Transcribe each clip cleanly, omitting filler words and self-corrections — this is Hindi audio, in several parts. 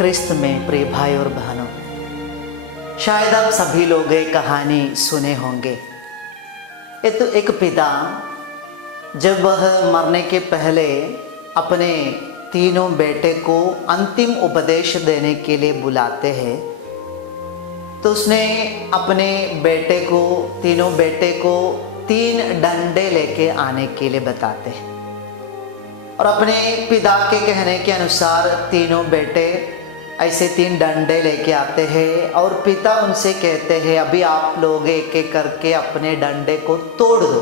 क्रिस्त में प्रिय भाई और बहनों, शायद आप सभी लोग ये कहानी सुने होंगे। ये तो एक पिता जब वह मरने के पहले अपने तीनों बेटे को अंतिम उपदेश देने के लिए बुलाते हैं, तो उसने अपने तीनों बेटे को 3 डंडे लेके आने के लिए बताते हैं। और अपने पिता के कहने के अनुसार तीनों बेटे ऐसे 3 डंडे लेके आते हैं और पिता उनसे कहते हैं, अभी आप लोग एक एक करके अपने डंडे को तोड़ दो।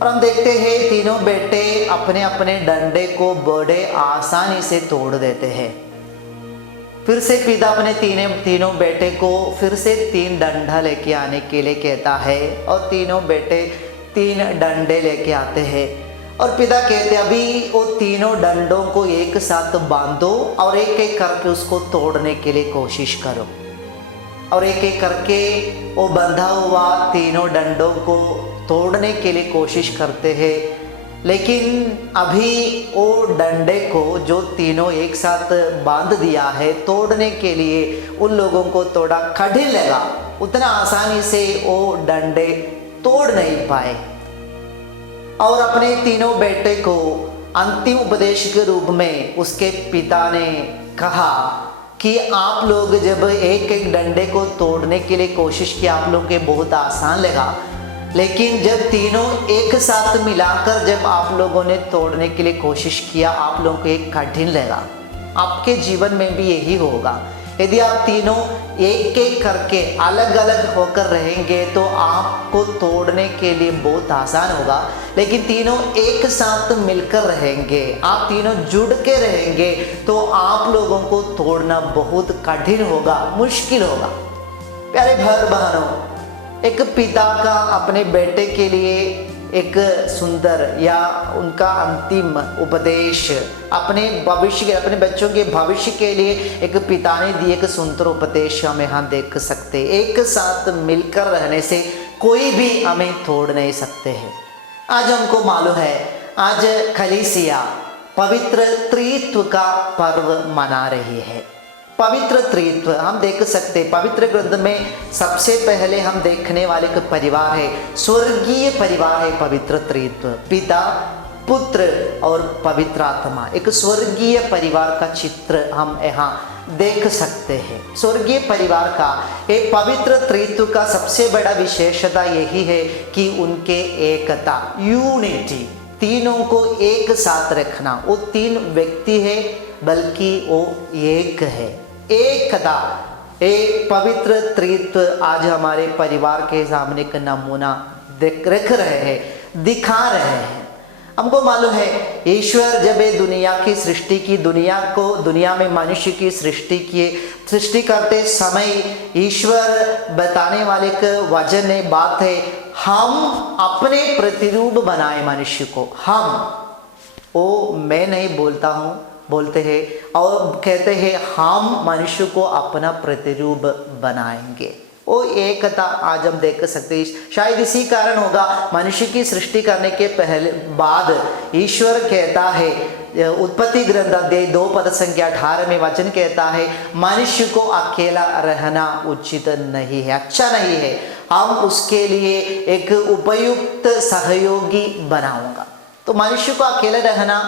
और हम देखते हैं तीनों बेटे अपने अपने डंडे को बड़े आसानी से तोड़ देते हैं। फिर से पिता अपने तीनों बेटे को फिर से 3 डंडा लेके आने के लिए कहता है और तीनों बेटे 3 डंडे लेके आते हैं। और पिता कहते हैं, अभी वो तीनों डंडों को एक साथ बांधो और एक एक करके उसको तोड़ने के लिए कोशिश करो। और एक एक करके वो बंधा हुआ तीनों डंडों को तोड़ने के लिए कोशिश करते हैं। लेकिन अभी वो डंडे को जो तीनों एक साथ बांध दिया है, तोड़ने के लिए उन लोगों को थोड़ा कठिन लगा। उतना आसानी से वो डंडे तोड़ नहीं पाए। और अपने तीनों बेटे को अंतिम उपदेश के रूप में उसके पिता ने कहा कि आप लोग जब एक एक डंडे को तोड़ने के लिए कोशिश की, आप लोगों के बहुत आसान लगा। लेकिन जब तीनों एक साथ मिलाकर जब आप लोगों ने तोड़ने के लिए कोशिश किया, आप लोगों को एक कठिन लगा। आपके जीवन में भी यही होगा। यदि आप तीनों एक एक करके अलग अलग होकर रहेंगे तो आपको तोड़ने के लिए बहुत आसान होगा। लेकिन तीनों एक साथ मिलकर रहेंगे, आप तीनों जुड़ के रहेंगे तो आप लोगों को तोड़ना बहुत कठिन होगा, मुश्किल होगा। प्यारे भाई बहनों, एक पिता का अपने बेटे के लिए एक सुंदर या उनका अंतिम उपदेश अपने बच्चों के भविष्य के लिए एक पिता ने दिए एक सुंदर उपदेश हम यहाँ देख सकते। एक साथ मिलकर रहने से कोई भी हमें तोड़ नहीं सकते हैं। आज हमको मालूम है, आज कलीसिया पवित्र त्रित्व का पर्व मना रही है। पवित्र त्रित्व हम देख सकते, पवित्र ग्रंथ में सबसे पहले हम देखने वाले एक परिवार है, स्वर्गीय परिवार है पवित्र त्रित्व। पिता, पुत्र और पवित्र आत्मा, एक स्वर्गीय परिवार का चित्र हम यहाँ देख सकते हैं। स्वर्गीय परिवार का एक पवित्र त्रित्व का सबसे बड़ा विशेषता यही है कि उनके एकता, यूनिटी, तीनों को एक साथ रखना। वो 3 व्यक्ति है बल्कि वो एक है, एकता। एक पवित्र त्रित्व आज हमारे परिवार के सामने एक नमूना रख रहे हैं, दिखा रहे हैं। हमको मालूम है ईश्वर जब ये दुनिया की सृष्टि की, दुनिया में मनुष्य की सृष्टि करते समय ईश्वर बताने वाले एक वचन है, बात है, हम अपने प्रतिरूप बनाए मनुष्य को। मैं नहीं बोलता हूँ, बोलते हैं और कहते हैं हम मनुष्य को अपना प्रतिरूप बनाएंगे। वो एकता आज हम देख सकते हैं। शायद इसी कारण होगा मनुष्य की सृष्टि करने के बाद ईश्वर कहता है, उत्पत्ति ग्रंथ अध्याय 2 पद संख्या 18 में वचन कहता है, मनुष्य को अकेला रहना उचित नहीं है, अच्छा नहीं है, हम उसके लिए एक उपयुक्त सहयोगी बनाऊंगा। तो मनुष्य को अकेला रहना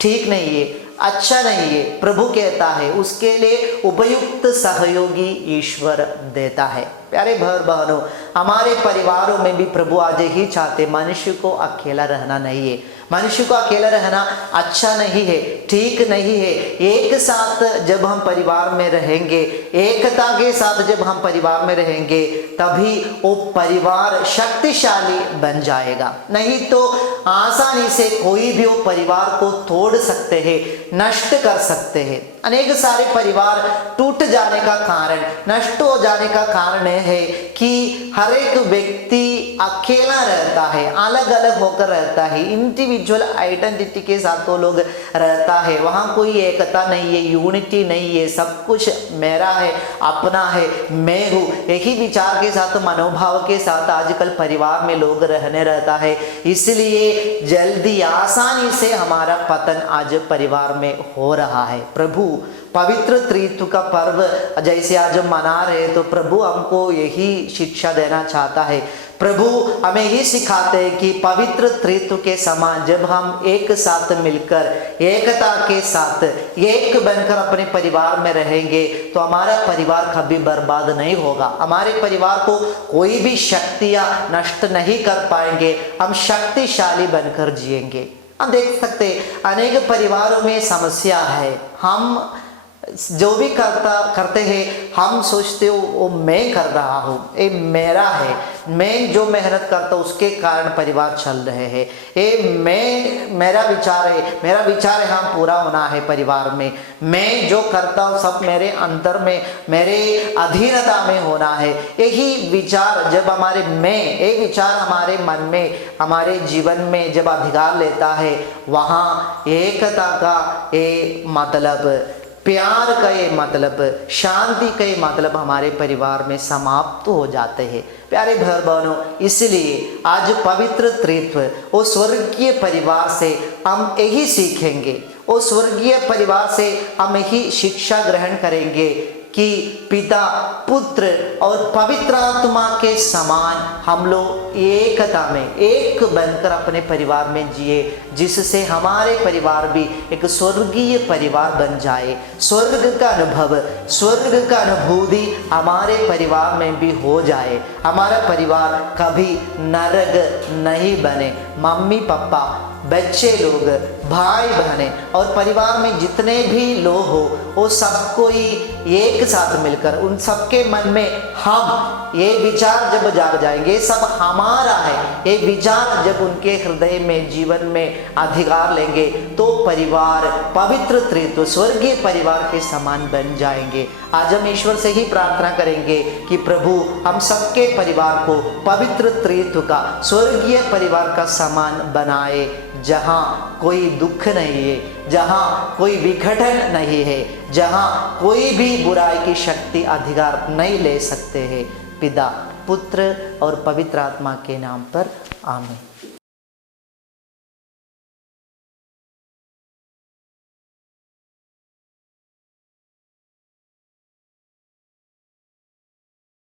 ठीक नहीं है, अच्छा नहीं है। प्रभु कहता है उसके लिए उपयुक्त सहयोगी ईश्वर देता है। प्यारे भाई बहनों, हमारे परिवारों में भी प्रभु आज ही चाहते, मनुष्य को अकेला रहना नहीं है, मनुष्य को अकेला रहना अच्छा नहीं है, ठीक नहीं है। एक साथ जब हम परिवार में रहेंगे, एकता के साथ जब हम परिवार में रहेंगे, तभी वो परिवार शक्तिशाली बन जाएगा। नहीं तो आसानी से कोई भी वो परिवार को तोड़ सकते हैं, नष्ट कर सकते हैं। अनेक सारे परिवार टूट जाने का कारण, नष्ट हो जाने का कारण है कि हर एक व्यक्ति अकेला रहता है, अलग अलग होकर रहता है, इंडिविजुअल आइडेंटिटी के साथ वो लोग रहता है। वहाँ कोई एकता नहीं है, यूनिटी नहीं है, सब कुछ मेरा है, अपना है, मैं हूँ, यही विचार के साथ, मनोभाव के साथ आजकल परिवार में लोग रहने रहता है। इसलिए जल्दी आसानी से हमारा पतन आज परिवार में हो रहा है। प्रभु पवित्र त्रित्व का पर्व जैसे आज हम मना रहे, तो प्रभु हमको यही शिक्षा देना चाहता है। प्रभु हमें ही सिखाते हैं कि पवित्र त्रित्व के समान जब हम एक साथ मिलकर एकता के साथ एक बनकर अपने परिवार में रहेंगे तो हमारा परिवार कभी बर्बाद नहीं होगा। हमारे परिवार को कोई भी शक्तियाँ नष्ट नहीं कर पाएंगे, हम शक्तिशाली बनकर जिएंगे। हम देख सकते अनेक परिवारों में समस्या है, हम जो भी करते हैं हम सोचते हो वो मैं कर रहा हूँ, ये मेरा है, मैं जो मेहनत करता हूँ उसके कारण परिवार चल रहे हैं, ये मेरा विचार है हाँ पूरा होना है परिवार में, मैं जो करता हूँ सब मेरे अंदर में मेरे अधीनता में होना है। यही विचार जब ये विचार हमारे मन में हमारे जीवन में जब अधिकार लेता है, वहाँ एकता का ये मतलब, प्यार का ये मतलब, शांति का ये मतलब हमारे परिवार में समाप्त हो जाते हैं। प्यारे भाई बहनों, इसलिए आज पवित्र त्रित्व वो स्वर्गीय परिवार से हम यही सीखेंगे, वो स्वर्गीय परिवार से हम यही शिक्षा ग्रहण करेंगे कि पिता पुत्र और पवित्र आत्मा के समान हम लोग एकता में एक बनकर अपने परिवार में जिए, जिससे हमारे परिवार भी एक स्वर्गीय परिवार बन जाए। स्वर्ग का अनुभव, स्वर्ग का अनुभूति हमारे परिवार में भी हो जाए, हमारा परिवार कभी नरक नहीं बने। मम्मी पापा, बच्चे लोग, भाई बहनें और परिवार में जितने भी लोग हो, वो सबको ही एक साथ मिलकर उन सबके मन में हम ये विचार जब जाग जाएंगे सब हमारा है, ये विचार जब उनके हृदय में जीवन में अधिकार लेंगे तो परिवार पवित्र त्रित्व स्वर्गीय परिवार के समान बन जाएंगे। आज हम ईश्वर से ही प्रार्थना करेंगे कि प्रभु हम सबके परिवार को पवित्र त्रित्व का स्वर्गीय परिवार का समान बनाए, जहाँ कोई दुख नहीं है, जहाँ कोई विघटन नहीं है, जहाँ कोई भी बुराई की शक्ति अधिकार नहीं ले सकते हैं। पिता पुत्र और पवित्र आत्मा के नाम पर आमीन।